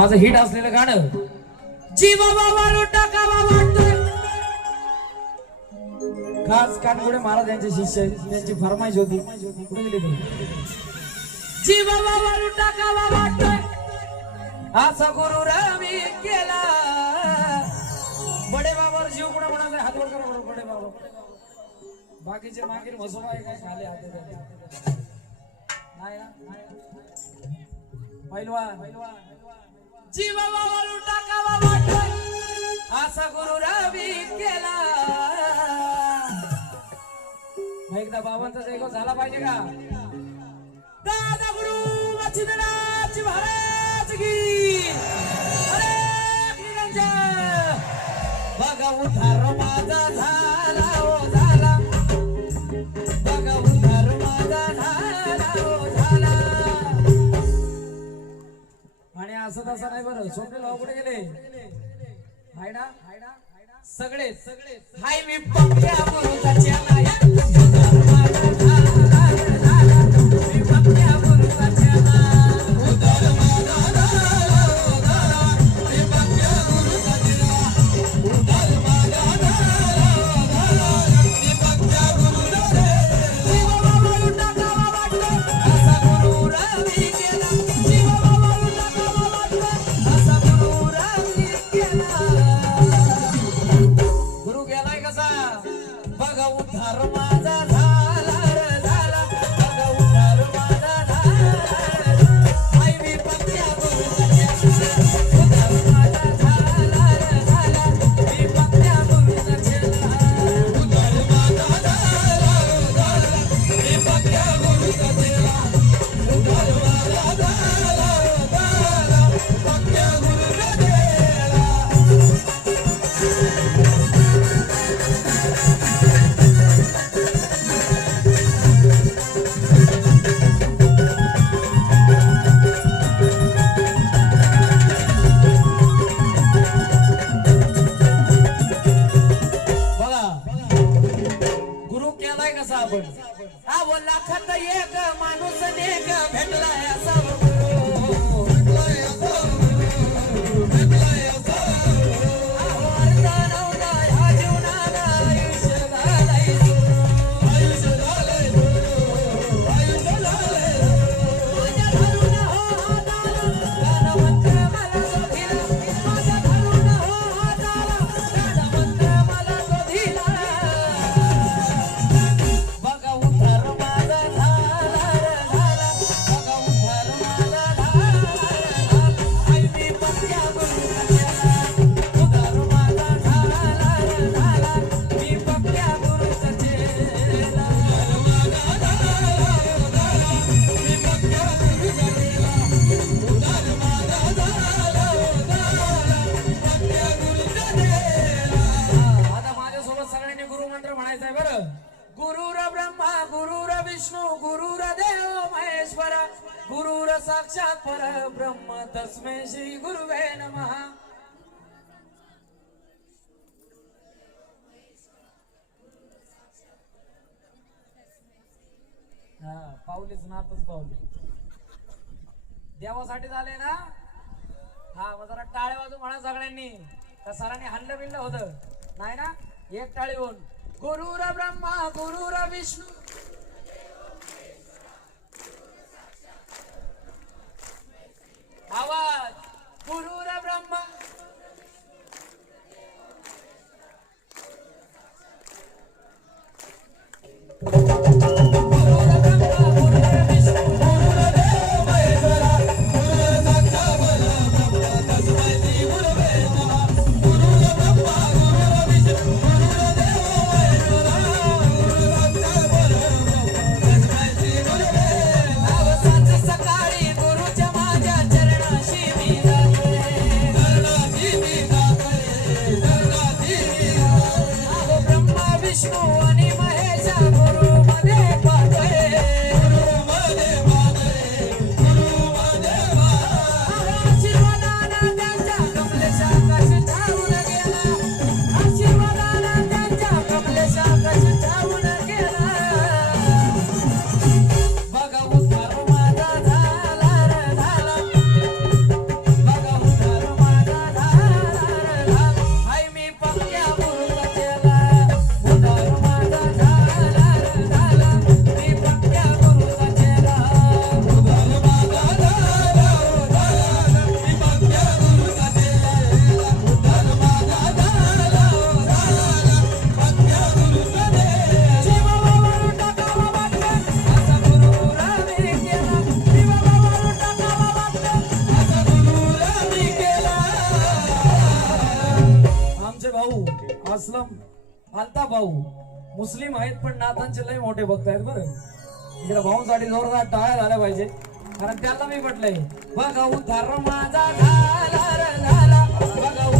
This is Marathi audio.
माझं हिट असलेलं गाणं. जीवा बाबा लोटा का बाबा खास कानगुडे महाराज यांचे शिष्य त्यांची फरमाईश होती. कुठे गेले ते? जीवा बाबा टाका बाबा असा गुरु रवी केला. बडे बाबा जीव कुणा म्हणाले हातवर करा बरोबर बडे बाबा. बाकीचे मागील वसोबा काय झाले हात नाही ना? पैलवान जीवावा वाळून टाकावा वाटत असा गुरु रवी केला. एकदा बाबांचा जयघोष झाला पाहिजे का? दादा गुरु वचिंद्राची महाराज. तसा नाही बरं स्वप्न लाव कुठे गेले? हायडा सगळे सगळे हाय मी पंक्या हा बोलला खत एक गुरुर साक्षात पर ब्रह्म तस्मे श्री गुरुवे नमः. हा पावलीच नातच पाऊली देवासाठी झाले ना? हा मग जरा टाळे वाजू म्हणा सगळ्यांनी. तर सरांनी हल्ल बिल्ल होत. नाही ना? एक टाळी होऊन. गुरुर ब्रह्मा गुरुर विष्णू. आवाज. गुरुर ब्रह्मा. Música फालता भाऊ. मुस्लिम आहेत पण नाथांचे लय मोठे भक्त आहेत बरं. इकडे भाऊसाठी जोरदार टाळ्या झाल्या पाहिजे कारण त्याला मी म्हटलंय बघा धर्माचा माझा झाला झाला. बघा